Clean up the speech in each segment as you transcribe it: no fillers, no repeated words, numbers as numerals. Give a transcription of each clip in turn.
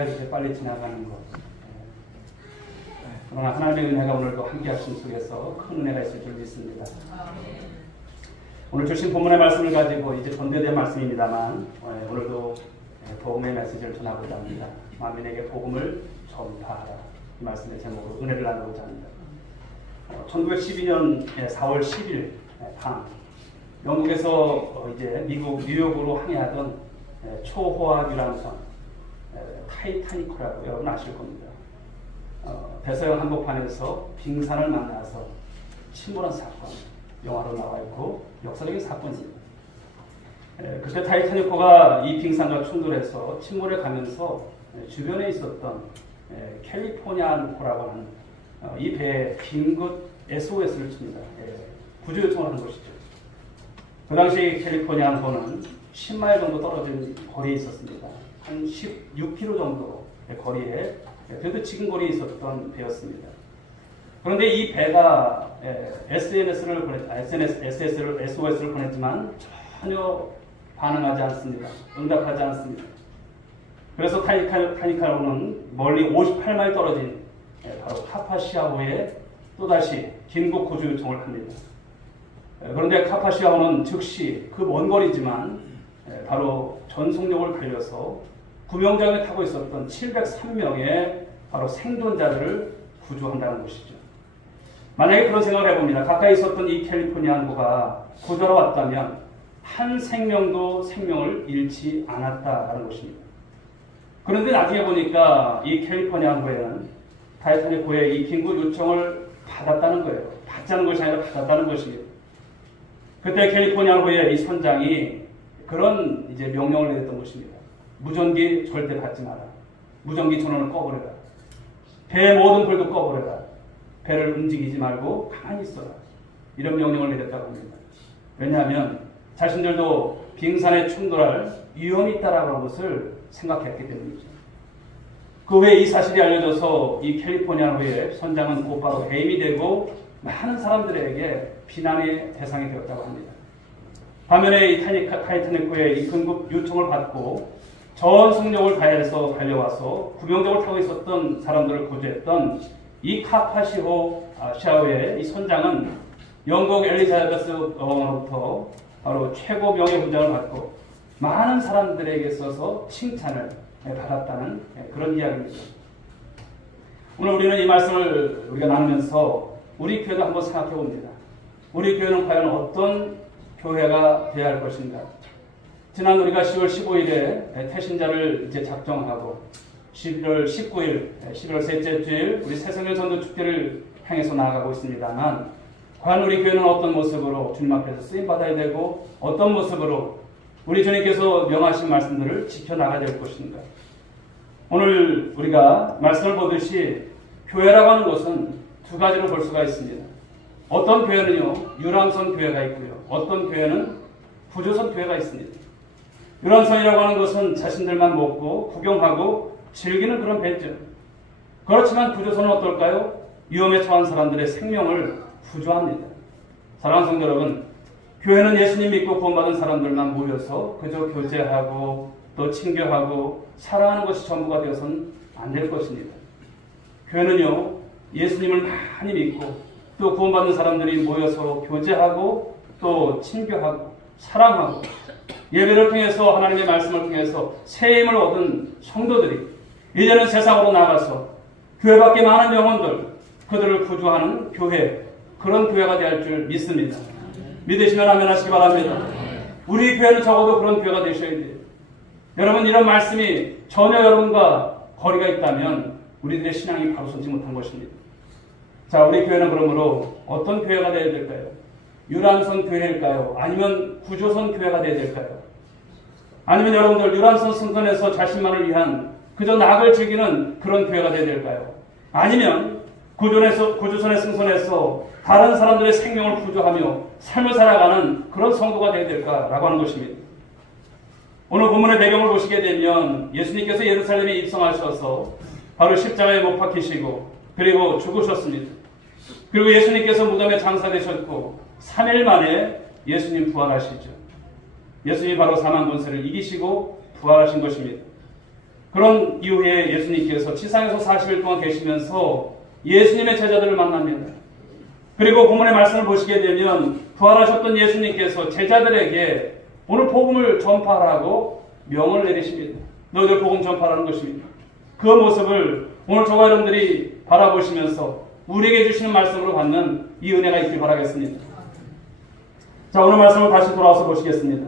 시대가 이렇게 빨리 지나가는 것. 그러나 하나님의 은혜가 오늘도 함께 하신 속에서 큰 은혜가 있을 줄 믿습니다. 오늘 주신 본문의 말씀을 가지고 이제 전도된 말씀입니다만 오늘도 복음의 메시지를 전하고자 합니다. 만민에게 복음을 전파하라. 이 말씀의 제목으로 은혜를 나누고자 합니다. 1912년 4월 10일 밤 영국에서 이제 미국 뉴욕으로 항해하던 초호화 유람선 타이타닉호라고 여러분 아실 겁니다. 대서양 한복판에서 빙산을 만나서 침몰한 사건, 영화로 나와 있고 역사적인 사건입니다. 그때 타이타닉호가 이 빙산과 충돌해서 침몰해 가면서 주변에 있었던 캘리포니아호라고 하는 이 배에 긴급 SOS를 칩니다. 구조 요청을 한 것이죠. 그 당시 캘리포니아호는 10마일 정도 떨어진 거리에 있었습니다. 한 16km 정도 거리에 그래도 지근거리에 있었던 배였습니다. 그런데 이 배가 SOS를 보냈지만 전혀 반응하지 않습니다. 응답하지 않습니다. 그래서 타이타닉호는 멀리 58마일 떨어진 바로 카파시아호에 또다시 긴급 구조 요청을 합니다. 그런데 카파시아호는 즉시 그 먼 거리지만 바로 전속력을 달려서 구명정에 타고 있었던 703명의 바로 생존자들을 구조한다는 것이죠. 만약에 그런 생각을 해봅니다. 가까이 있었던 이 캘리포니아호가 구조하러 왔다면 한 생명도 생명을 잃지 않았다라는 것입니다. 그런데 나중에 보니까 이 캘리포니아호에는 타이타닉호의 이 긴급 요청을 받았다는 거예요. 받자는 것이 아니라 받았다는 것입니다. 그때 캘리포니아호의 이 선장이 그런 이제 명령을 내렸던 것입니다. 무전기 절대 받지 마라. 무전기 전원을 꺼버려라. 배의 모든 불도 꺼버려라. 배를 움직이지 말고 가만히 있어라. 이런 명령을 내렸다고 합니다. 왜냐하면 자신들도 빙산에 충돌할 위험이 있다라고 하는 것을 생각했기 때문이죠. 그 후에 이 사실이 알려져서 이 캘리포니아호의 선장은 곧바로 해임이 되고 많은 사람들에게 비난의 대상이 되었다고 합니다. 반면에 이 타이타닉호의 이 긴급 요청을 받고 전 속력을 다해서 달려와서 구명정을 타고 있었던 사람들을 구조했던 이 카파시아호의 이 선장은 영국 엘리자베스 왕으로부터 바로 최고 명예 훈장을 받고 많은 사람들에게 있어서 칭찬을 받았다는 그런 이야기입니다. 오늘 우리는 이 말씀을 우리가 나누면서 우리 교회도 한번 생각해 봅니다. 우리 교회는 과연 어떤 교회가 되어야 할 것인가? 지난 우리가 10월 15일에 태신자를 이제 작정하고 11월 19일, 11월 셋째 주일 우리 새성령 전도 축제를 향해서 나아가고 있습니다만 과연 우리 교회는 어떤 모습으로 주님 앞에서 쓰임 받아야 되고 어떤 모습으로 우리 주님께서 명하신 말씀들을 지켜나가야 될 것인가? 오늘 우리가 말씀을 보듯이 교회라고 하는 것은 두 가지로 볼 수가 있습니다. 어떤 교회는요, 유람선 교회가 있고요. 어떤 교회는 구조선 교회가 있습니다. 유람선이라고 하는 것은 자신들만 먹고 구경하고 즐기는 그런 배죠. 그렇지만 구조선은 어떨까요? 위험에 처한 사람들의 생명을 구조합니다. 사랑하는 성도 여러분, 교회는 예수님 믿고 구원받은 사람들만 모여서 그저 교제하고 또 친교하고 사랑하는 것이 전부가 되어서는 안 될 것입니다. 교회는요, 예수님을 많이 믿고 또 구원받는 사람들이 모여서 교제하고 또 친교하고 사랑하고 예배를 통해서 하나님의 말씀을 통해서 새힘을 얻은 성도들이 이제는 세상으로 나가서 교회 밖에 많은 영혼들 그들을 구조하는 교회, 그런 교회가 될 줄 믿습니다. 믿으시면 아멘 하시기 바랍니다. 우리 교회는 적어도 그런 교회가 되셔야 돼요. 여러분, 이런 말씀이 전혀 여러분과 거리가 있다면 우리들의 신앙이 바로 서지 못한 것입니다. 자, 우리 교회는 그러므로 어떤 교회가 되어야 될까요? 유람선 교회일까요? 아니면 구조선 교회가 되어야 될까요? 아니면 여러분들 유람선 승선에서 자신만을 위한 그저 낙을 즐기는 그런 교회가 되어야 될까요? 아니면 구조선의 승선에서 다른 사람들의 생명을 구조하며 삶을 살아가는 그런 성도가 되어야 될까라고 하는 것입니다. 오늘 본문의 배경을 보시게 되면 예수님께서 예루살렘에 입성하셔서 바로 십자가에 못 박히시고 그리고 죽으셨습니다. 그리고 예수님께서 무덤에 장사되셨고 3일 만에 예수님 부활하시죠. 예수님이 바로 사망 권세를 이기시고 부활하신 것입니다. 그런 이후에 예수님께서 지상에서 40일 동안 계시면서 예수님의 제자들을 만납니다. 그리고 본문의 말씀을 보시게 되면 부활하셨던 예수님께서 제자들에게 오늘 복음을 전파하라고 명을 내리십니다. 너희들 복음 전파하라는 것입니다. 그 모습을 오늘 저와 여러분들이 바라보시면서 우리에게 주시는 말씀으로 받는 이 은혜가 있길 바라겠습니다. 자, 오늘 말씀을 다시 돌아와서 보시겠습니다.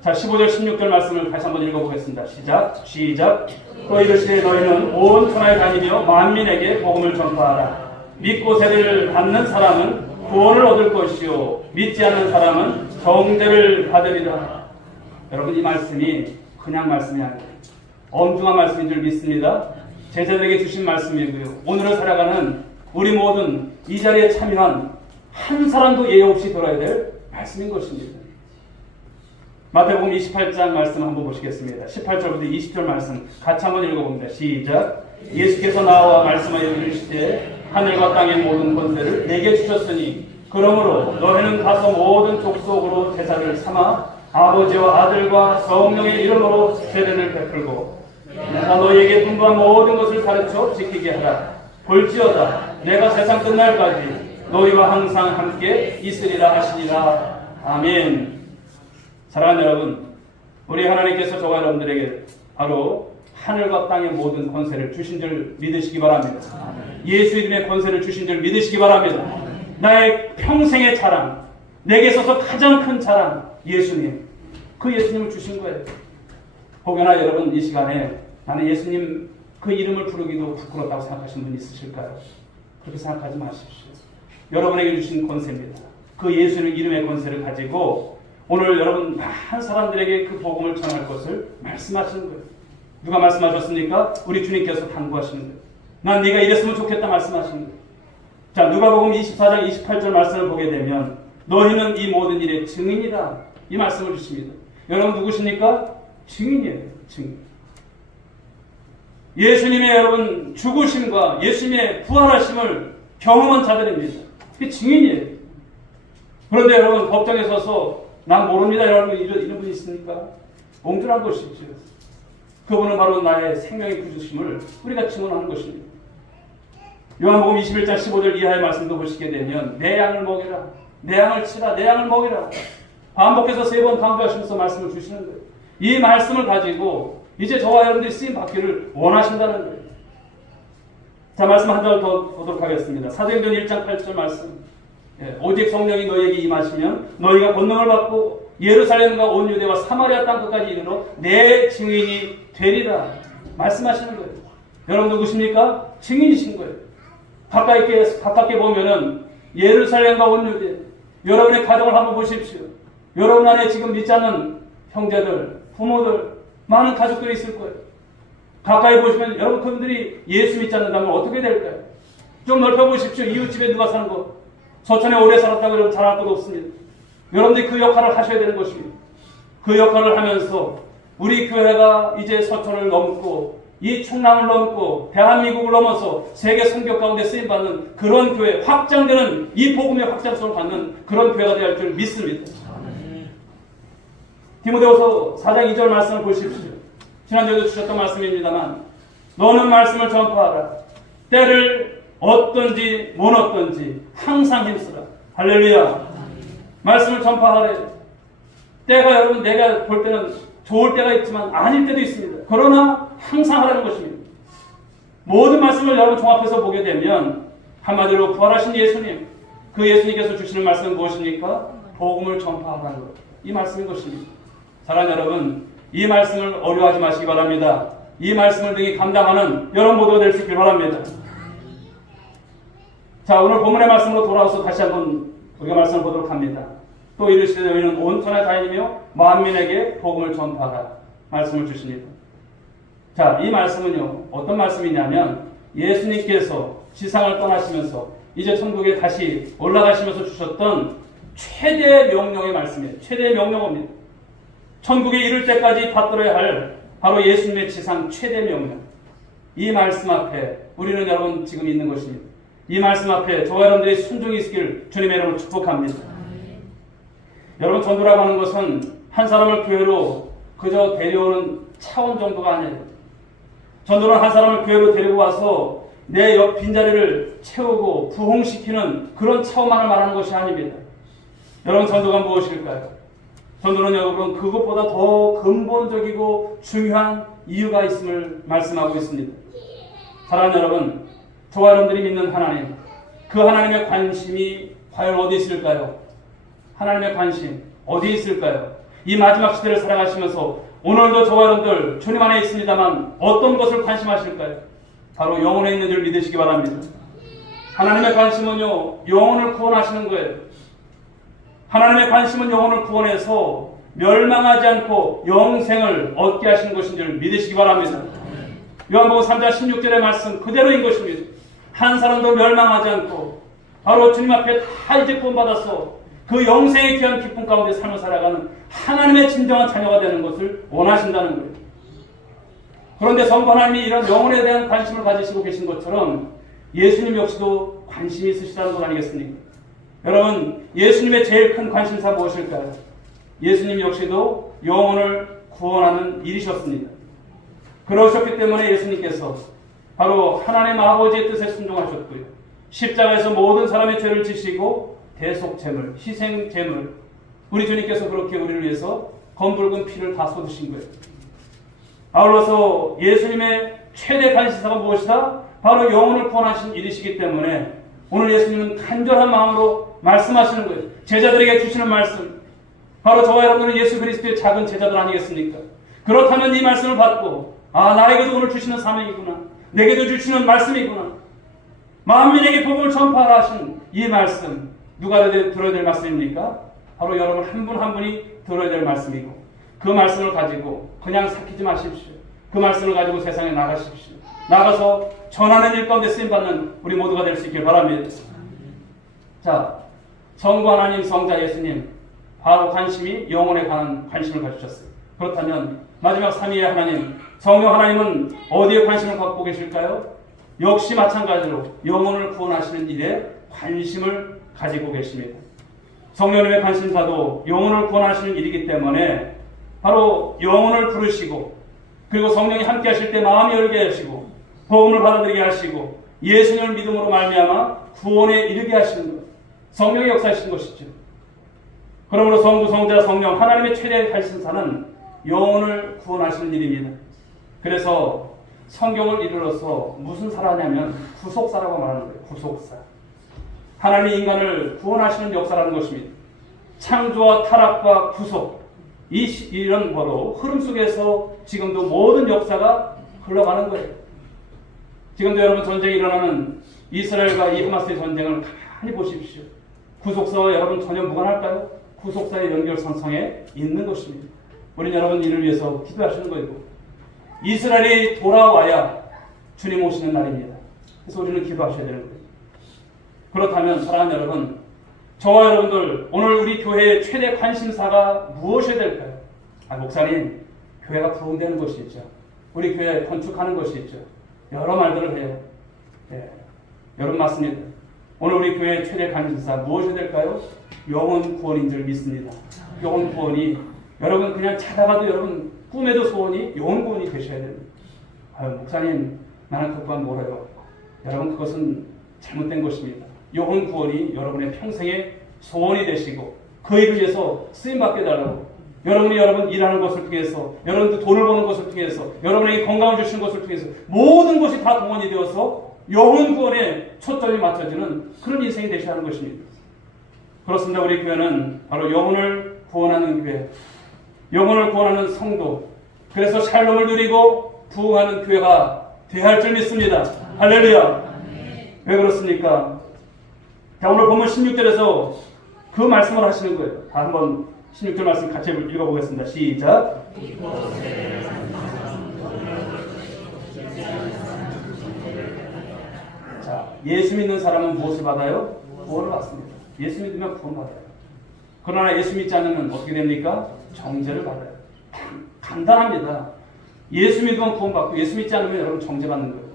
자, 15절 16절 말씀을 다시 한번 읽어보겠습니다. 시작. 또 이르시되 너희는 온 천하에 다니며 만민에게 복음을 전파하라. 믿고 세례를 받는 사람은 구원을 얻을 것이요 믿지 않는 사람은 정죄를 받으리라. 여러분, 이 말씀이 그냥 말씀이 아니에요. 엄중한 말씀인 줄 믿습니다. 제자들에게 주신 말씀이고요. 오늘을 살아가는 우리 모든 이 자리에 참여한 한 사람도 예외 없이 들어야 될 말씀인 것입니다. 마태복음 28장 말씀 한번 보시겠습니다. 18절부터 20절 말씀 같이 한번 읽어봅니다. 시작. 예수께서 나와 말씀하여 이르시되 하늘과 땅의 모든 권세를 내게 주셨으니 그러므로 너희는 가서 모든 족속으로 제자를 삼아 아버지와 아들과 성령의 이름으로 세례를 베풀고 내가 너희에게 분부한 모든 것을 가르쳐 지키게 하라. 볼지어다 내가 세상 끝날까지 너희와 항상 함께 있으리라 하시니라. 아멘. 사랑하는 여러분, 우리 하나님께서 저와 여러분들에게 바로 하늘과 땅의 모든 권세를 주신 줄 믿으시기 바랍니다. 예수 이름의 권세를 주신 줄 믿으시기 바랍니다. 나의 평생의 자랑, 내게 있어서 가장 큰 자랑, 예수님. 그 예수님을 주신 거예요. 혹여나 여러분 이 시간에 나는 예수님 그 이름을 부르기도 부끄럽다고 생각하시는 분 있으실까요? 그렇게 생각하지 마십시오. 여러분에게 주신 권세입니다. 그 예수님 이름의 권세를 가지고 오늘 여러분 많은 사람들에게 그 복음을 전할 것을 말씀하시는 거예요. 누가 말씀하셨습니까? 우리 주님께서 당부하시는 거예요. 난 네가 이랬으면 좋겠다 말씀하시는 거예요. 자, 누가복음 24장 28절 말씀을 보게 되면 너희는 이 모든 일의 증인이다. 이 말씀을 주십니다. 여러분 누구십니까? 증인이에요. 증인. 예수님의 여러분 죽으심과 예수님의 부활하심을 경험한 자들입니다. 그게 증인이에요. 그런데 여러분 법정에 서서 난 모릅니다 이런 분이 있습니까? 옹졸한 것이죠. 그분은 바로 나의 생명의 구주심을 우리가 증언하는 것입니다. 요한복음 21장 15절 이하의 말씀도 보시게 되면 내 양을 먹이라, 내 양을 치라, 내 양을 먹이라 반복해서 3번 강조하시면서 말씀을 주시는 거예요. 이 말씀을 가지고 이제 저와 여러분들이 쓰임 받기를 원하신다는 거예요. 자, 말씀 한 절 더 보도록 하겠습니다. 사도행전 1장 8절 말씀. 오직 성령이 너희에게 임하시면 너희가 권능을 받고 예루살렘과 온 유대와 사마리아 땅 끝까지 이르러 내 증인이 되리라 말씀하시는 거예요. 여러분 누구십니까? 증인이신 거예요. 가깝게 보면은 예루살렘과 온 유대, 여러분의 가정을 한번 보십시오. 여러분 안에 지금 믿지 않는 형제들, 부모들, 많은 가족들이 있을 거예요. 가까이 보시면 여러분 그분들이 예수 믿지 않는다면 어떻게 될까요? 좀 넓혀보십시오. 이웃집에 누가 사는 거. 서천에 오래 살았다고 여러분 잘할 것도 없습니다. 여러분들이 그 역할을 하셔야 되는 것입니다. 그 역할을 하면서 우리 교회가 이제 서천을 넘고 이 충남을 넘고 대한민국을 넘어서 세계 선교 가운데 쓰임받는 그런 교회, 확장되는 이 복음의 확장성을 받는 그런 교회가 될 줄 믿습니다. 디모데후서 4장 2절 말씀을 보십시오. 지난주에도 주셨던 말씀입니다만 너는 말씀을 전파하라. 때를 어떤지 못 어떤지 항상 힘쓰라. 할렐루야. 말씀을 전파하래. 때가 여러분 내가 볼 때는 좋을 때가 있지만 아닐 때도 있습니다. 그러나 항상 하라는 것입니다. 모든 말씀을 여러분 종합해서 보게 되면 한마디로 부활하신 예수님, 그 예수님께서 주시는 말씀은 무엇입니까? 복음을 전파하라는 것. 이 말씀인 것입니다. 사랑하는 여러분, 이 말씀을 어려워하지 마시기 바랍니다. 이 말씀을 등이 감당하는 여러분 모두가 될 수 있길 바랍니다. 자, 오늘 본문의 말씀으로 돌아와서 다시 한번 우리가 말씀을 보도록 합니다. 또 이르시되 너희는 온 천하에 다니며 만민에게 복음을 전파하라 말씀을 주십니다. 자, 이 말씀은요 어떤 말씀이냐면 예수님께서 지상을 떠나시면서 이제 천국에 다시 올라가시면서 주셨던 최대의 명령의 말씀이에요. 최대의 명령어입니다. 천국에 이를 때까지 받들어야 할 바로 예수님의 지상 최대 명령. 이 말씀 앞에 우리는 여러분 지금 있는 것입니다. 이 말씀 앞에 저와 여러분들이 순종이 있기를 주님의 이름으로 축복합니다. 여러분, 전도라고 하는 것은 한 사람을 교회로 그저 데려오는 차원 정도가 아니에요. 전도는 한 사람을 교회로 데리고 와서 내 옆 빈자리를 채우고 부흥시키는 그런 차원만을 말하는 것이 아닙니다. 여러분, 전도가 무엇일까요? 전도는 여러분 그것보다 더 근본적이고 중요한 이유가 있음을 말씀하고 있습니다. 사랑하는 여러분, 저와 여러분들이 믿는 하나님, 그 하나님의 관심이 과연 어디 있을까요? 하나님의 관심 어디 있을까요? 이 마지막 시대를 살아가시면서 오늘도 저와 여러분들 주님 안에 있습니다만 어떤 것을 관심하실까요? 바로 영혼에 있는 줄 믿으시기 바랍니다. 하나님의 관심은요, 영혼을 구원하시는 거예요. 하나님의 관심은 영혼을 구원해서 멸망하지 않고 영생을 얻게 하시는 것인 줄 믿으시기 바랍니다. 요한복음 3장 16절의 말씀 그대로인 것입니다. 한 사람도 멸망하지 않고 바로 주님 앞에 다 이제 구원받아서 그 영생의 귀한 기쁨 가운데 삶을 살아가는 하나님의 진정한 자녀가 되는 것을 원하신다는 거예요. 그런데 성부 하나님이 이런 영혼에 대한 관심을 가지시고 계신 것처럼 예수님 역시도 관심이 있으시다는 것 아니겠습니까? 여러분, 예수님의 제일 큰 관심사 무엇일까요? 예수님 역시도 영혼을 구원하는 일이셨습니다. 그러셨기 때문에 예수님께서 바로 하나님 아버지의 뜻에 순종하셨고요. 십자가에서 모든 사람의 죄를 지시고 대속제물, 희생제물, 우리 주님께서 그렇게 우리를 위해서 검붉은 피를 다 쏟으신 거예요. 아울러서 예수님의 최대 관심사가 무엇이다? 바로 영혼을 구원하신 일이시기 때문에 오늘 예수님은 간절한 마음으로 말씀하시는 거예요. 제자들에게 주시는 말씀, 바로 저와 여러분은 예수 그리스도의 작은 제자들 아니겠습니까? 그렇다면 이 말씀을 받고 나에게도 오늘 주시는 사명이구나, 내게도 주시는 말씀이구나, 만민에게 복음을 전파하라 하신 이 말씀, 누가 들어야 될 말씀입니까? 바로 여러분 한 분 한 분이 들어야 될 말씀이고, 그 말씀을 가지고 그냥 삭히지 마십시오. 그 말씀을 가지고 세상에 나가십시오. 나가서 전하는 일 가운데 쓰임받는 우리 모두가 될 수 있길 바랍니다. 자, 성부 하나님, 성자 예수님, 바로 관심이 영혼에 관한 관심을 가지셨어요. 그렇다면 마지막 삼위의 하나님, 성령 하나님은 어디에 관심을 갖고 계실까요? 역시 마찬가지로 영혼을 구원하시는 일에 관심을 가지고 계십니다. 성령님의 관심사도 영혼을 구원하시는 일이기 때문에 바로 영혼을 부르시고, 그리고 성령이 함께 하실 때 마음이 열게 하시고 복음을 받아들이게 하시고 예수님을 믿음으로 말미암아 구원에 이르게 하시는 것, 성령의 역사하시는 것이죠. 그러므로 성부, 성자, 성령 하나님의 최대 관심사는 영혼을 구원하시는 일입니다. 그래서 성경을 이르러서 무슨 사라냐면 구속사라고 말하는 거예요. 구속사. 하나님이 인간을 구원하시는 역사라는 것입니다. 창조와 타락과 구속, 이런 바로 흐름 속에서 지금도 모든 역사가 흘러가는 거예요. 지금도 여러분 전쟁이 일어나는 이스라엘과 이 하마스의 전쟁을 가만히 보십시오. 구속사와 여러분 전혀 무관할까요? 구속사의 연결선상에 있는 것입니다. 우리는 여러분 이를 위해서 기도하시는 거이고, 이스라엘이 돌아와야 주님 오시는 날입니다. 그래서 우리는 기도하셔야 되는 거예요. 그렇다면 사랑하는 여러분, 저와 여러분들 오늘 우리 교회의 최대 관심사가 무엇이 될까요? 목사님, 교회가 부흥되는 것이 있죠. 우리 교회 건축하는 것이 있죠. 여러 말들을 해요. 여러분 맞습니다. 오늘 우리 교회의 최대 관심사 무엇이 될까요? 영혼 구원인 줄 믿습니다. 영혼 구원이 여러분 그냥 자다가도 여러분 꿈에도 소원이 영혼 구원이 되셔야 됩니다. 목사님, 나는 그것만 몰라요. 여러분 그것은 잘못된 것입니다. 영혼 구원이 여러분의 평생의 소원이 되시고 그 일을 위해서 쓰임받게 달라고, 여러분이 여러분 일하는 것을 통해서, 여러분들 돈을 버는 것을 통해서, 여러분에게 건강을 주시는 것을 통해서 모든 것이 다 동원이 되어서 영혼 구원에 초점이 맞춰지는 그런 인생이 되셔야 하는 것입니다. 그렇습니다. 우리 교회는 바로 영혼을 구원하는 교회, 영혼을 구원하는 성도, 그래서 샬롬을 누리고 부흥하는 교회가 되어야 할 줄 믿습니다. 할렐루야. 왜 그렇습니까? 자, 오늘 본문 16절에서 그 말씀을 하시는 거예요. 다 한번 16절 말씀 같이 읽어보겠습니다. 시작. 자, 예수 믿는 사람은 무엇을 받아요? 구원을 받습니다. 예수 믿으면 구원 받아요. 그러나 예수 믿지 않으면 어떻게 됩니까? 정죄를 받아요. 간단합니다. 예수 믿으면 구원 받고 예수 믿지 않으면 여러분 정죄 받는 거예요.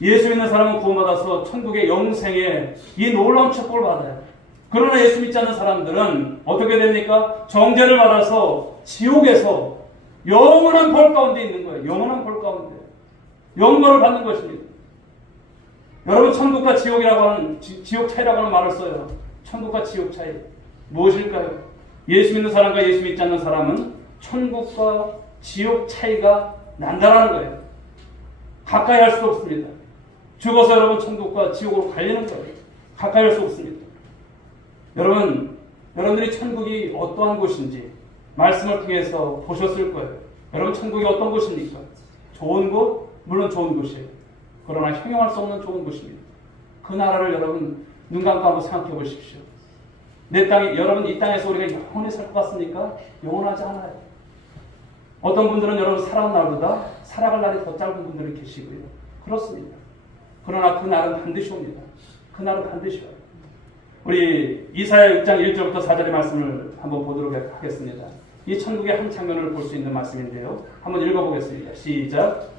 예수 믿는 사람은 구원받아서 천국의 영생에 이 놀라운 축복을 받아요. 그러나 예수 믿지 않는 사람들은 어떻게 됩니까? 정죄를 받아서 지옥에서 영원한 벌 가운데 있는 거예요. 영원한 벌 가운데. 영광을 받는 것입니다. 여러분, 천국과 지옥이라고 하는, 지옥 차이라고 하는 말을 써요. 천국과 지옥 차이. 무엇일까요? 예수 믿는 사람과 예수 믿지 않는 사람은 천국과 지옥 차이가 난다라는 거예요. 가까이 할 수 없습니다. 죽어서 여러분 천국과 지옥으로 갈리는 거예요. 가까이 할 수 없습니다. 여러분들이 천국이 어떠한 곳인지 말씀을 통해서 보셨을 거예요. 여러분, 천국이 어떤 곳입니까? 좋은 곳? 물론 좋은 곳이에요. 그러나 형용할 수 없는 좋은 곳입니다. 그 나라를 여러분 눈 감고 한번 생각해 보십시오. 여러분 이 땅에서 우리가 영원히 살 것 같습니까? 영원하지 않아요. 어떤 분들은 여러분 살아온 날보다 살아갈 날이 더 짧은 분들이 계시고요. 그렇습니다. 그러나 그 날은 반드시 옵니다. 그 날은 반드시 와요. 우리 이사야 6장 1절부터 4절의 말씀을 한번 보도록 하겠습니다. 이 천국의 한 장면을 볼 수 있는 말씀인데요. 한번 읽어보겠습니다. 시작.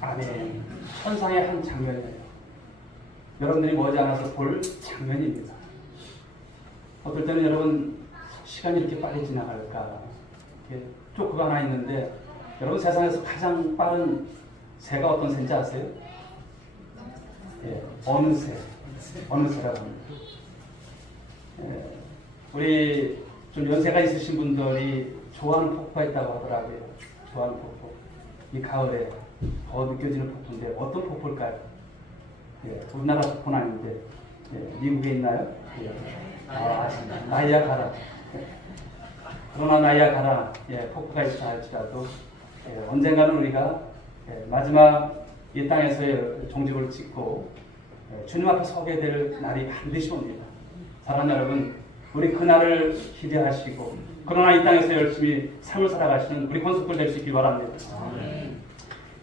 아멘. 천상의 한 장면이에요. 여러분들이 머지않아서 볼 장면입니다. 어떨 때는 여러분 시간이 이렇게 빨리 지나갈까 이렇게 쪼크가 하나 있는데, 여러분 세상에서 가장 빠른 새가 어떤 새인지 아세요? 예, 어느 새라고 합니다. 예, 우리 좀 연세가 있으신 분들이 좋아하는 폭포가 있다고 하더라고요. 좋아하는 폭포. 이 가을에 더 느껴지는 폭포인데 어떤 폭포일까요? 예, 우리나라 폭포는 아닌데, 예, 미국에 있나요? 예. 나이아가라. 예. 그러나 나이아가라, 예, 폭포가 있다 할지라도, 예, 언젠가는 우리가, 예, 마지막 이 땅에서의 종직을 찍고, 예, 주님 앞에 서게 될 날이 반드시 옵니다. 사랑하는 여러분, 우리 그날을 기대하시고, 그러나 이 땅에서 열심히 삶을 살아가시는 우리 권속들 될 수 있길 바랍니다.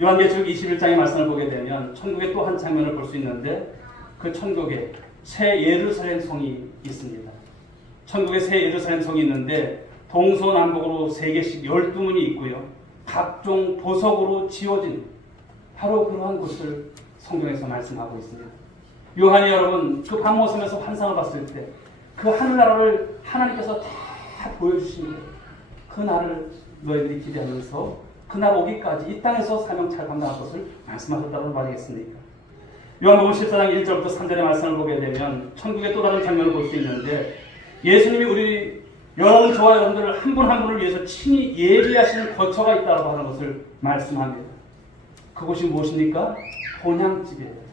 요한계시록 21장의 말씀을 보게 되면 천국의 또 한 장면을 볼 수 있는데, 그 천국에 새 예루살렘 성이 있습니다. 천국에 새 예루살렘 성이 있는데 동서남북으로 3개씩 12문이 있고요. 각종 보석으로 지어진 바로 그러한 곳을 성경에서 말씀하고 있습니다. 요한이 여러분 그 밤모섬에서 환상을 봤을 때 그 하늘나라를 하나님께서 다 보여주십니다. 그 날을 너희들이 기대하면서 그날 오기까지 이 땅에서 사명 잘 감당할 것을 말씀하셨다고 말하겠습니까? 요한복음 14장 1절부터 3절의 말씀을 보게 되면 천국의 또 다른 장면을 볼 수 있는데, 예수님이 우리 여러분, 저와 여러분들을 한 분 한 분을 위해서 친히 예비하신 거처가 있다고 하는 것을 말씀합니다. 그곳이 무엇입니까? 본향집이에요.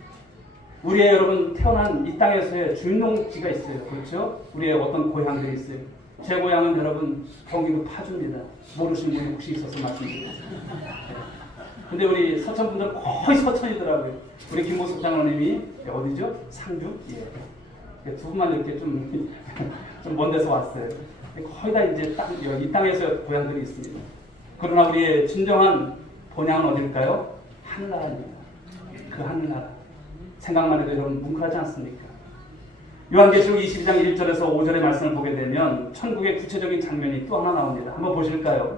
우리의 여러분 태어난 이 땅에서의 주인농지가 있어요. 그렇죠? 우리의 어떤 고향들이 있어요. 제 고향은 여러분 경기도 파주입니다. 모르시는 분이 혹시 있어서 말씀드립니다. 근데 우리 서천분들 거의 서천이더라고요. 우리 김보숙 장로님이 어디죠? 상주? 예. 두 분만 이렇게 좀 먼 데서 왔어요. 거의 다 이제 이 땅에서 고향들이 있습니다. 그러나 우리의 진정한 본향은 어딜까요? 하늘나라입니다. 그 하늘나라. 생각만 해도 여러분 뭉클하지 않습니까? 요한계시록 22장 1절에서 5절의 말씀을 보게 되면 천국의 구체적인 장면이 또 하나 나옵니다. 한번 보실까요?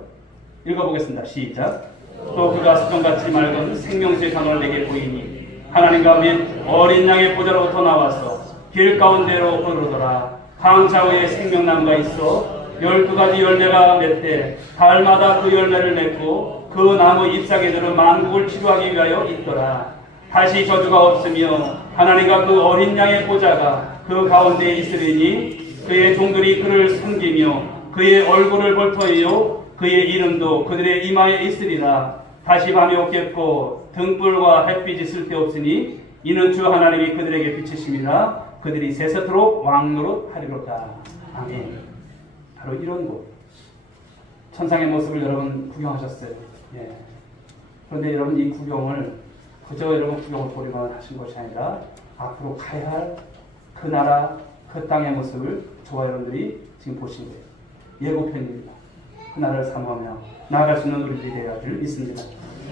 읽어보겠습니다. 시작. 또 그가 수정같이 맑은 생명수의 강을 내게 보이니 하나님과 및 어린 양의 보좌로부터 나와서 길 가운데로 흐르더라. 강 좌우에 생명나무가 있어 12가지 열매가 맺되 달마다 그 열매를 맺고 그 나무 잎사귀들은 만국을 치료하기 위하여 있더라. 다시 저주가 없으며 하나님과 그 어린 양의 보좌가 그 가운데에 있으리니 그의 종들이 그를 섬기며 그의 얼굴을 볼 터이요 그의 이름도 그들의 이마에 있으리라. 다시 밤이 없겠고 등불과 햇빛이 쓸데없으니 이는 주 하나님이 그들에게 비치심이라. 그들이 세세토록 왕노릇 하리로다. 아멘. 바로 이런 곳, 천상의 모습을 여러분 구경하셨어요. 예. 그런데 여러분 이 구경을 그저 여러분 구경을 보려만 하신 것이 아니라 앞으로 가야 할 그 나라, 그 땅의 모습을 저와 여러분들이 지금 보신 거예요. 예고편입니다. 그 나라를 사모하며 나아갈 수 있는 우리들이 되어야 될 믿습니다.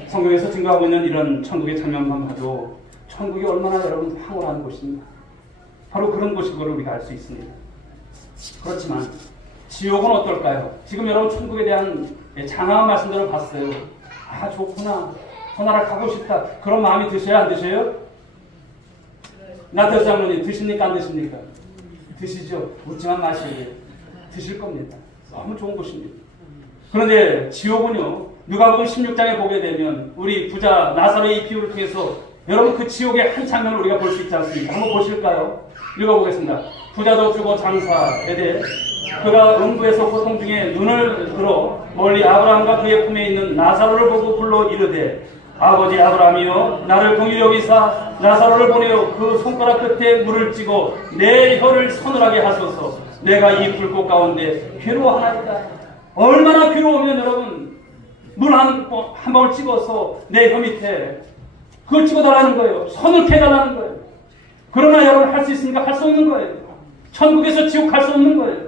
성경에서 증거하고 있는 이런 천국의 장면만 봐도 천국이 얼마나 여러분 황홀한 곳입니다. 바로 그런 곳인 걸 우리가 알 수 있습니다. 그렇지만 지옥은 어떨까요? 지금 여러분 천국에 대한 장황한 말씀들을 봤어요. 아, 좋구나. 저 나라 가고 싶다. 그런 마음이 드셔요? 안 드셔요? 나태주 장로님 드십니까? 안 드십니까? 드시죠. 묻지만 마시고요. 드실 겁니다. 너무 좋은 곳입니다. 그런데 지옥은요, 누가복음 16장에 보게 되면 우리 부자 나사로의 이 비유를 통해서 여러분 그 지옥의 한 장면을 우리가 볼 수 있지 않습니까? 한번 보실까요? 읽어보겠습니다. 부자도 주고 장사에 대해 그가 음부에서 고통 중에 눈을 들어 멀리 아브라함과 그의 품에 있는 나사로를 보고 불러 이르되 아버지 아브라함이여 나를 긍휼히 여기사 나사로를 보내어 그 손가락 끝에 물을 찌고 내 혀를 서늘하게 하소서. 내가 이 불꽃 가운데 괴로워하나이다. 얼마나 괴로우면 여러분 물 한 방울 찍어서 내 혀 밑에 그걸 찍어달라는 거예요. 서늘케 해달라는 거예요. 그러나 여러분 할 수 있습니까? 할 수 없는 거예요. 천국에서 지옥 갈 수 없는 거예요.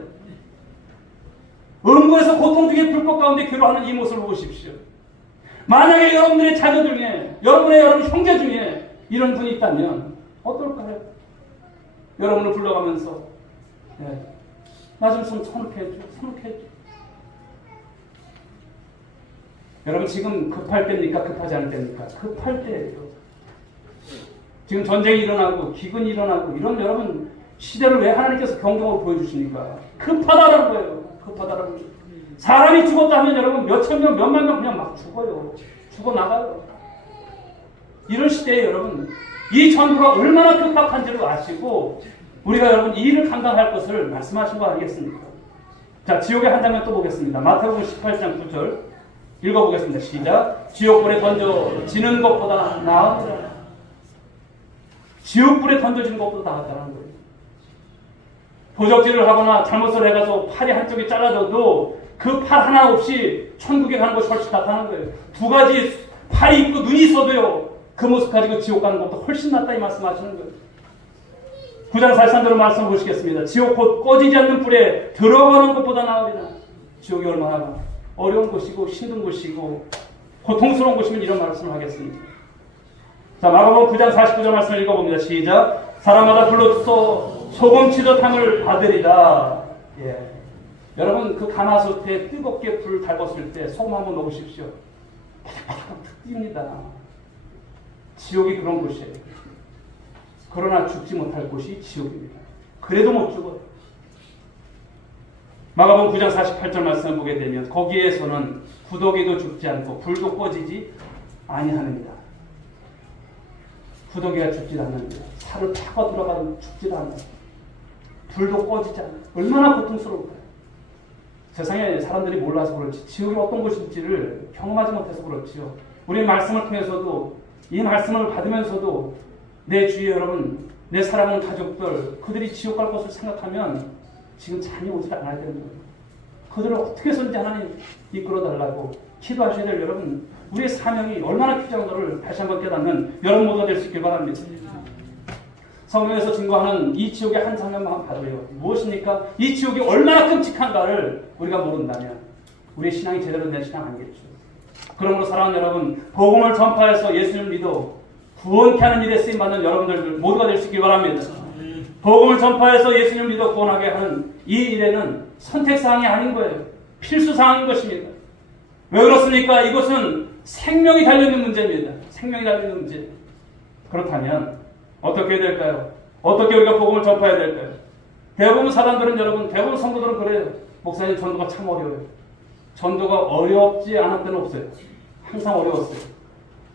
음부에서 고통 중에 불꽃 가운데 괴로워하는 이 모습을 보십시오. 만약에 여러분들의 자녀 중에 여러분 형제 중에 이런 분이 있다면 어떨까요? 여러분을 불러가면서 나 좀 서늘케 해줘. 서늘케 해줘. 여러분 지금 급할 때입니까? 급하지 않을 때입니까? 급할 때예요. 지금 전쟁이 일어나고 기근이 일어나고 이런 여러분 시대를 왜 하나님께서 경종으로 보여주십니까? 급하다라는 거예요. 급하다라는 거예요. 사람이 죽었다 하면 여러분 몇천 명, 몇만 명 그냥 막 죽어요. 죽어나가요. 이런 시대에 여러분 이 전부가 얼마나 급박한지를 아시고 우리가 여러분 이 일을 감당할 것을 말씀하신 거 아니겠습니까? 자, 지옥의 한 장면 또 보겠습니다. 마태복음 18장 9절 읽어보겠습니다. 시작. 지옥불에 던져지는 것보다 나으니라. 지옥불에 던져지는 것보다 나았다는 거예요. 도적질을 하거나 잘못을 해가지고 팔이 한쪽이 잘라져도 그 팔 하나 없이 천국에 가는 것이 훨씬 낫다는 거예요. 두 가지 팔이 있고 눈이 있어도요 그 모습 가지고 지옥 가는 것보다 훨씬 낫다 이 말씀하시는 거예요. 9장 43절로 말씀 보시겠습니다. 지옥 곧 꺼지지 않는 불에 들어가는 것보다 나으리라. 지옥이 얼마나 어려운 곳이고 힘든 곳이고 고통스러운 곳이면 이런 말씀을 하겠습니다. 자, 마가복음 9장 49절 말씀을 읽어봅니다. 시작. 사람마다 불로써 소금치젓함을 받으리라. 예. 여러분 그 가마솥에 뜨겁게 불 달궜을 때 소금 한번 넣으십시오. 바삭바삭 뜹니다. 지옥이 그런 곳이에요. 그러나 죽지 못할 곳이 지옥입니다. 그래도 못 죽어요. 마가복음 9장 48절 말씀을 보게 되면 거기에서는 구더기도 죽지 않고 불도 꺼지지 아니하느니라. 구더기가 죽지 않는데 살을 파고 들어가도 죽지도 않아요. 불도 꺼지지 않아요. 얼마나 고통스러울까요? 세상에 사람들이 몰라서 그렇지 지옥이 어떤 곳인지를 경험하지 못해서 그렇지요. 우리 말씀을 통해서도 이 말씀을 받으면서도 내 주위에 여러분 내 사랑하는 가족들 그들이 지옥 갈 것을 생각하면 지금 잠이 오지 않아야 되는 거예요. 그들을 어떻게 해서든지 하나님 이끌어달라고 기도하셔야 될 여러분 우리의 사명이 얼마나 귀중한가를 다시 한번 깨닫는 여러분 모두가 될 수 있길 바랍니다. 성경에서 증거하는 이 지옥의 한 장면만 봐도요. 무엇입니까? 이 지옥이 얼마나 끔찍한가를 우리가 모른다면 우리의 신앙이 제대로 된 신앙 아니겠죠. 그러므로 사랑하는 여러분 복음을 전파해서 예수님을 믿어 구원케 하는 일에 쓰임받는 여러분들 모두가 될 수 있길 바랍니다. 복음을 전파해서 예수님을 믿어 구원하게 하는 이 일에는 선택사항이 아닌 거예요. 필수사항인 것입니다. 왜 그렇습니까? 이것은 생명이 달려있는 문제입니다. 생명이 달려있는 문제. 그렇다면 어떻게 해야 될까요? 어떻게 우리가 복음을 전파해야 될까요? 대부분 사람들은 여러분, 대부분 성도들은 그래요. 목사님 전도가 참 어려워요. 전도가 어렵지 않은 때는 없어요. 항상 어려웠어요.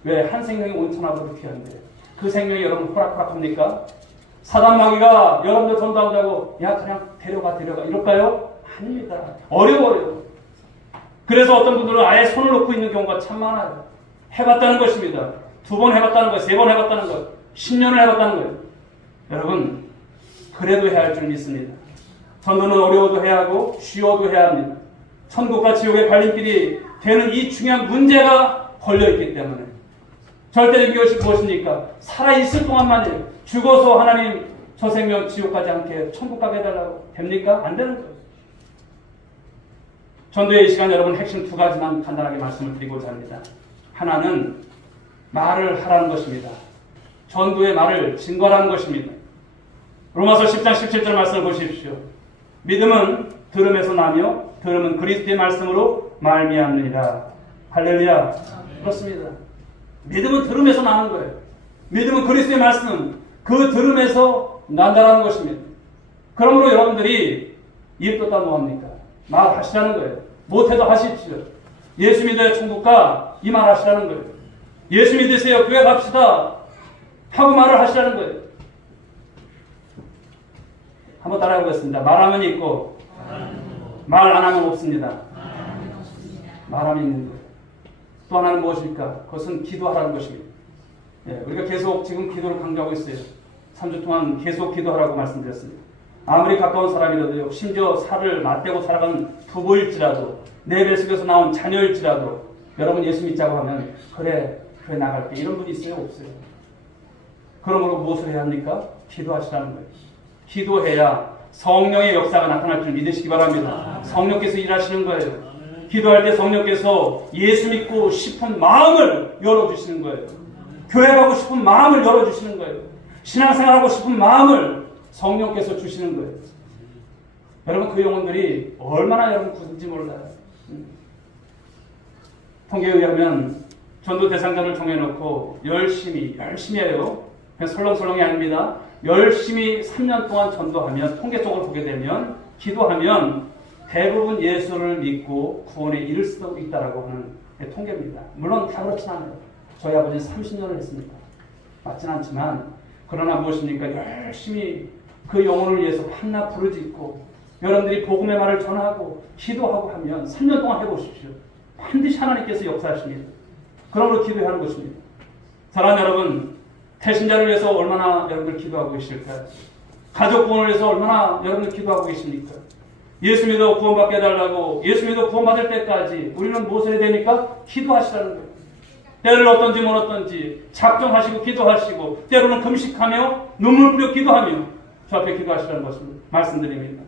왜? 한 생명이 온천하고도 귀한데 그 생명이 여러분 호락호락합니까? 사단 마귀가 여러분들 전도한다고 야 그냥 데려가 이럴까요? 아닙니다. 어려워요. 그래서 어떤 분들은 아예 손을 놓고 있는 경우가 참 많아요. 해봤다는 것입니다. 2번 해봤다는 거예요. 3번 해봤다는 거예요. 10년을 해봤다는 거예요. 여러분 그래도 해야 할 줄 믿습니다. 전도는 어려워도 해야 하고 쉬워도 해야 합니다. 천국과 지옥의 갈림길이 되는 이 중요한 문제가 걸려있기 때문에 절대적인 것이 무엇입니까? 살아있을 동안만이에요. 죽어서 하나님 저 생명 지옥 가지 않게 천국 가게 해달라고 됩니까? 안 되는 거예요. 전도의 시간 여러분 핵심 2가지만 간단하게 말씀을 드리고자 합니다. 하나는 말을 하라는 것입니다. 전도의 말을 증거하는 것입니다. 로마서 10장 17절 말씀을 보십시오. 믿음은 들음에서 나며 들음은 그리스도의 말씀으로 말미암느니라. 할렐루야. 그렇습니다. 믿음은 들음에서 나는 거예요. 믿음은 그리스도의 말씀, 그 들음에서 난다라는 것입니다. 그러므로 여러분들이 입도 다 뭐합니까? 말하시라는 거예요. 못해도 하십시오. 예수 믿어야 천국가, 이 말 하시라는 거예요. 예수 믿으세요. 교회 갑시다. 하고 말을 하시라는 거예요. 한번 따라해 보겠습니다. 말하면 있고, 말 안 하면 없습니다. 말하면 있는 거예요. 또 하나는 무엇일까? 그것은 기도하라는 것입니다. 예, 우리가 계속 지금 기도를 강조하고 있어요. 3주 동안 계속 기도하라고 말씀드렸습니다. 아무리 가까운 사람이라도요, 심지어 살을 맞대고 살아가는 부부일지라도, 내 뱃속에서 나온 자녀일지라도, 여러분 예수 믿자고 하면, 그래, 교회 나갈게. 이런 분이 있어요? 없어요? 그러므로 무엇을 해야 합니까? 기도하시라는 거예요. 기도해야 성령의 역사가 나타날 줄 믿으시기 바랍니다. 성령께서 일하시는 거예요. 기도할 때 성령께서 예수 믿고 싶은 마음을 열어주시는 거예요. 교회 가고 싶은 마음을 열어주시는 거예요. 신앙생활하고 싶은 마음을 성령께서 주시는 거예요. 여러분 그 영혼들이 얼마나 여러분 굳은지 몰라요. 통계에 의하면 전도 대상자를 정해놓고 열심히 해요. 그냥 설렁설렁이 아닙니다. 열심히 3년 동안 전도하면, 통계 쪽을 보게 되면, 기도하면 대부분 예수를 믿고 구원에 이를 수도 있다라고 하는 통계입니다. 물론 다 그렇진 않아요. 저희 아버지는 30년을 했습니다. 맞진 않지만, 그러나 무엇입니까? 열심히 그 영혼을 위해서 밤낮 부르짖고, 여러분들이 복음의 말을 전하고, 기도하고 하면 3년 동안 해보십시오. 반드시 하나님께서 역사하십니다. 그러므로 기도하는 것입니다. 사랑하는 여러분, 태신자를 위해서 얼마나 여러분들 기도하고 계실까요? 가족 구원을 위해서 얼마나 여러분들 기도하고 계십니까? 예수 믿어 구원받게 해달라고, 예수 믿어 구원받을 때까지 우리는 무엇을 해야 되니까? 기도하시라는 거예요. 때를 어떤지 못 어떤지 작정하시고 기도하시고, 때로는 금식하며 눈물 뿌려 기도하며 주 앞에 기도하시라는 것을 말씀드립니다.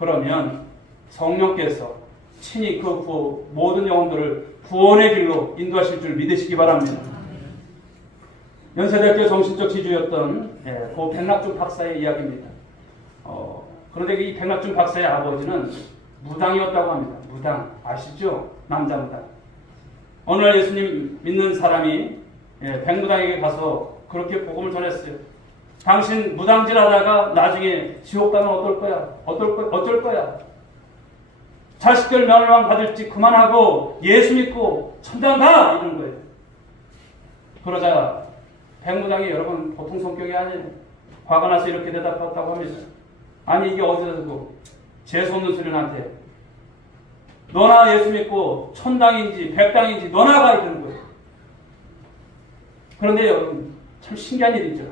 그러면 성령께서 친히 그 모든 영혼들을 구원의 길로 인도하실 줄 믿으시기 바랍니다. 연세대학교 정신적 지주였던 고 백낙준 박사의 이야기입니다. 그런데 이 백낙준 박사의 아버지는 무당이었다고 합니다. 무당 아시죠? 남자 무당. 어느 날 예수님 믿는 사람이 백무당에게 가서 그렇게 복음을 전했어요. 당신 무당질하다가 나중에 지옥 가면 어떨 거야? 어쩔 거야? 자식들 멸망 받을지 그만하고 예수 믿고 천당 가! 이런 거예요. 그러자 백무당이 여러분 보통 성격이 아니에요. 화가 나서 이렇게 대답했다고 합니다. 아니 이게 어디서 듣고 재수없는 소리 나한테 너나 예수 믿고 천당인지 백당인지 너나 가 이러는 거예요. 그런데 여러분 참 신기한 일이죠.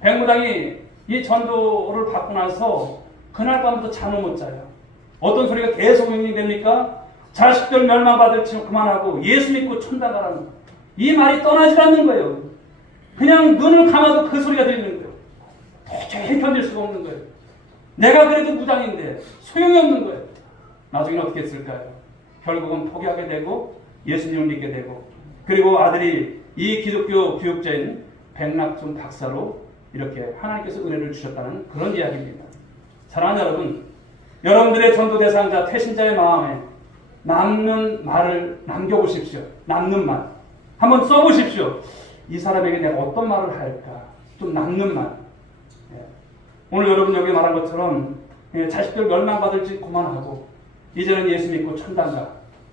백무당이 이 전도를 받고 나서 그날 밤부터 잠을 못 자요. 어떤 소리가 계속 명령됩니까? 자식들 멸망받을지 그만하고 예수 믿고 천당 가라는 거예요. 이 말이 떠나질 않는 거예요. 그냥 눈을 감아도 그 소리가 들리는 거예요. 도저히 견딜 수가 없는 거예요. 내가 그래도 무당인데 소용이 없는 거예요. 나중에 어떻게 했을까요? 결국은 포기하게 되고 예수님을 믿게 되고, 그리고 아들이 이 기독교 교육자인 백낙준 박사로 이렇게 하나님께서 은혜를 주셨다는 그런 이야기입니다. 사랑하는 여러분, 여러분들의 전도 대상자 태신자의 마음에 남는 말을 남겨보십시오. 남는 말 한번 써보십시오. 이 사람에게 내가 어떤 말을 할까? 좀 남는 말. 오늘 여러분 여기 말한 것처럼 자식들 멸망받을지 그만하고 이제는 예수 믿고 천당 가.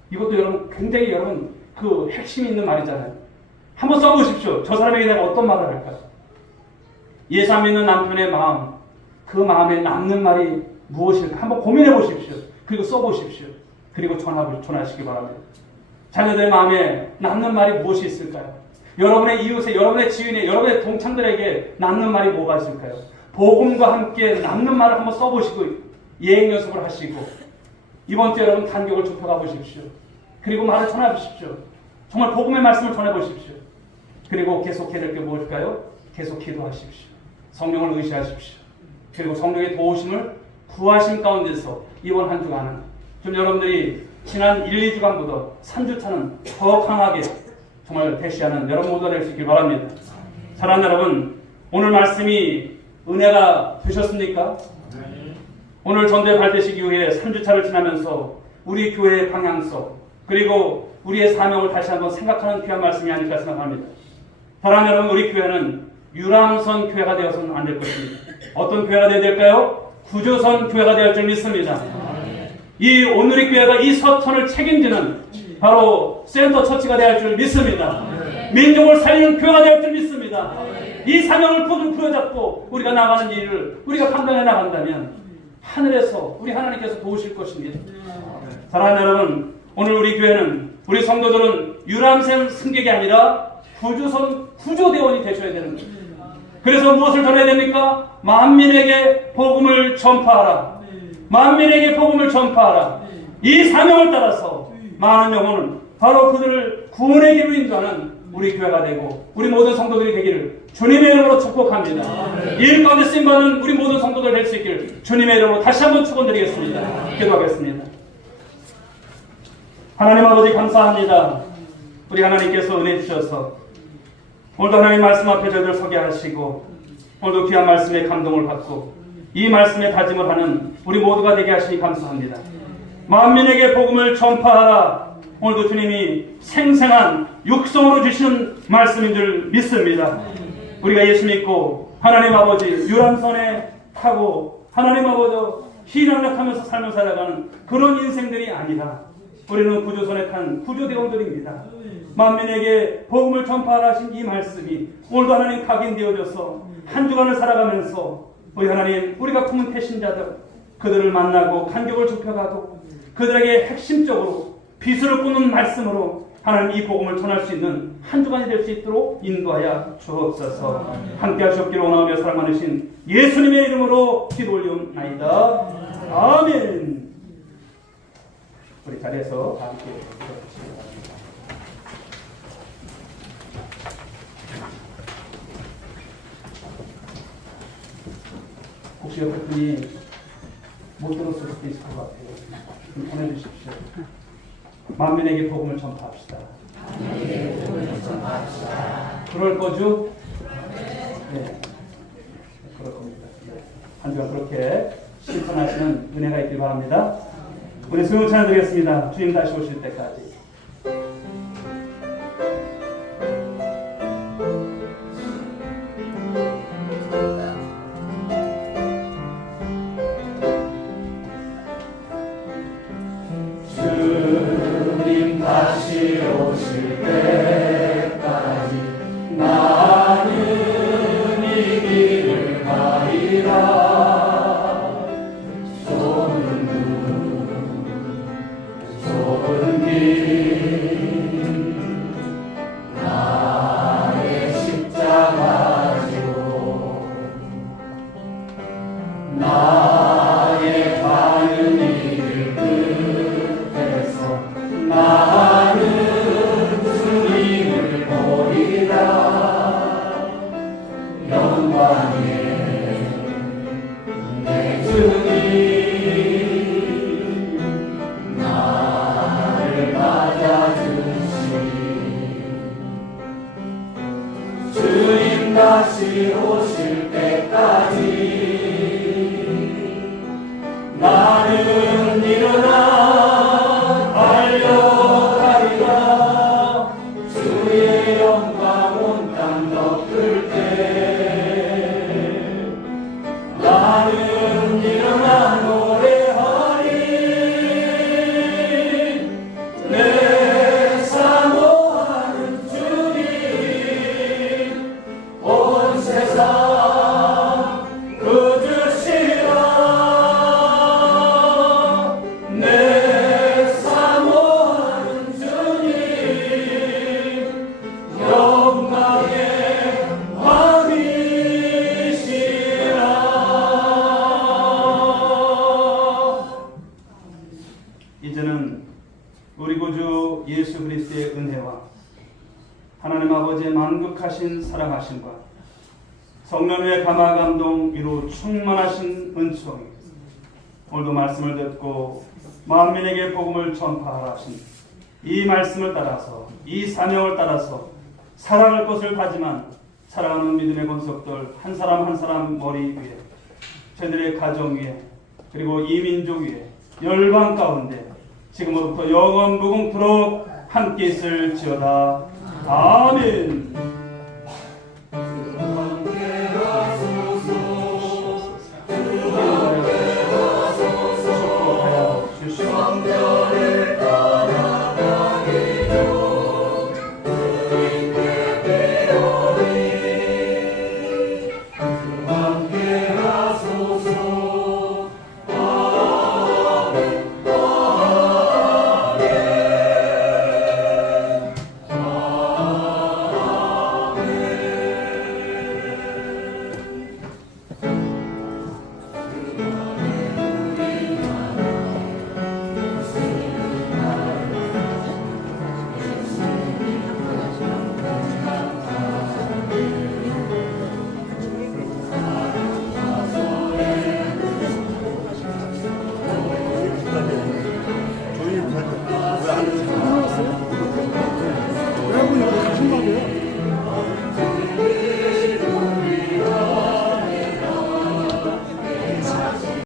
이것도 여러분 굉장히 여러분 그 핵심이 있는 말이잖아요. 한번 써보십시오. 저 사람에게 내가 어떤 말을 할까? 예수 안 믿는 남편의 마음, 그 마음에 남는 말이 무엇일까? 한번 고민해 보십시오. 그리고 써보십시오. 그리고 전하시기 바랍니다. 자녀들의 마음에 남는 말이 무엇이 있을까요? 여러분의 이웃에, 여러분의 지인에, 여러분의 동창들에게 남는 말이 뭐가 있을까요? 복음과 함께 남는 말을 한번 써보시고 예행 연습을 하시고 이번 주 여러분 간격을 좁혀가 보십시오. 그리고 말을 전해보십시오. 정말 복음의 말씀을 전해보십시오. 그리고 계속해야 될 게 무엇일까요? 계속 기도하십시오. 성령을 의지하십시오. 그리고 성령의 도우심을 구하심 가운데서 이번 한 주간은 좀 여러분들이 지난 1, 2주간보다 3주차는 더 강하게 정말 대시하는 여러분 모두가 될 수 있길 바랍니다. 사랑하는 여러분, 오늘 말씀이 은혜가 되셨습니까? 오늘 전도회 발대식 이후에 3주차를 지나면서 우리 교회의 방향성 그리고 우리의 사명을 다시 한번 생각하는 귀한 말씀이 아닐까 생각합니다. 사랑하는 여러분, 우리 교회는 유람선 교회가 되어서는 안 될 것입니다. 어떤 교회가 되어야 될까요? 구조선 교회가 되어야 할 줄 믿습니다. 이 오누리 교회가 이 서천을 책임지는 바로 센터 처치가 되어야 할 줄 믿습니다. 민족을 살리는 교회가 되어야 할 줄 믿습니다. 이 사명을 부여잡고 우리가 나가는 일을 우리가 감당해 나간다면 하늘에서 우리 하나님께서 도우실 것입니다. 사랑하는 여러분, 오늘 우리 교회는 우리 성도들은 유람선 승객이 아니라 구조대원이 되셔야 되는 거예요. 그래서 무엇을 전해야 됩니까? 만민에게 복음을 전파하라. 만민에게 복음을 전파하라. 이 사명을 따라서 많은 영혼은 바로 그들을 구원의 길로 인도하는 우리 교회가 되고 우리 모든 성도들이 되기를 주님의 이름으로 축복합니다. 이 일 가운데 쓰임받는 우리 모든 성도들 될 수 있기를 주님의 이름으로 다시 한번 축원드리겠습니다. 기도하겠습니다. 하나님 아버지 감사합니다. 우리 하나님께서 은혜 주셔서 오늘도 하나님 말씀 앞에 저희들 서게 하시고 오늘도 귀한 말씀에 감동을 받고 이 말씀에 다짐을 하는 우리 모두가 되게 하시니 감사합니다. 만민에게 복음을 전파하라. 오늘도 주님이 생생한 육성으로 주시는 말씀인 줄 믿습니다. 우리가 예수 믿고 하나님 아버지 유람선에 타고 하나님 아버지 희락락하면서 삶을 살아가는 그런 인생들이 아니라 우리는 구조선에 탄 구조대원들입니다. 만민에게 복음을 전파하신 이 말씀이 오늘도 하나님 각인되어져서 한 주간을 살아가면서 우리 하나님 우리가 품은 태신자들 그들을 만나고 간격을 좁혀가도 그들에게 핵심적으로 비수를 꽂는 말씀으로 하나님 이 복음을 전할 수 있는 한 주간이 될 수 있도록 인도하여 주옵소서. 함께 하시옵기를 원하며 사랑 많으신 예수님의 이름으로 기도 올리옵나이다. 아멘. 우리 자리에서 함께 기도하시기 바랍니다. 혹시 옆에 분이 못 들었을 수도 있을 것 같아요. 좀 보내주십시오. 만민에게 복음을 전파합시다. 그럴 거죠? 네. 그럴 겁니다. 네. 한 주간 그렇게 실천하시는 은혜가 있길 바랍니다. 우리 수요 찬양 드리겠습니다. 주님 다시 오실 때까지. 주님 다시 오실 때까지 나는 이 길을 가리라. 좁은 길 나의 십자가 지고 나의 가는 이 끝에서 나는 주님을 보리라. 영광의 내 주님 나를 맞아주시. 주님 다시 오실 때까지 나는 일어나 달려가리라. 주의 영광 온 땅 덮을 때 나는 일어나 노래하리. 내 사모하는 주님 온 세상 그주시라. 내 사모하는 주님 영광의 왕이시라. 이제는 우리 구주 예수 그리스도의 은혜와 하나님 아버지의 만극하신 사랑하심과 성령의 감화 감동 위로 충만하신 은총이 오늘도 말씀을 듣고 만민에게 복음을 전파하라 하신 이 말씀을 따라서 이 사명을 따라서 살아갈 것을 다짐한 사랑하는 믿음의 권속들 한 사람 한 사람 머리 위에, 저희들의 가정 위에, 그리고 이민족 위에, 열방 가운데 지금으로부터 영원 무궁토록 함께 있을지어다. 아멘.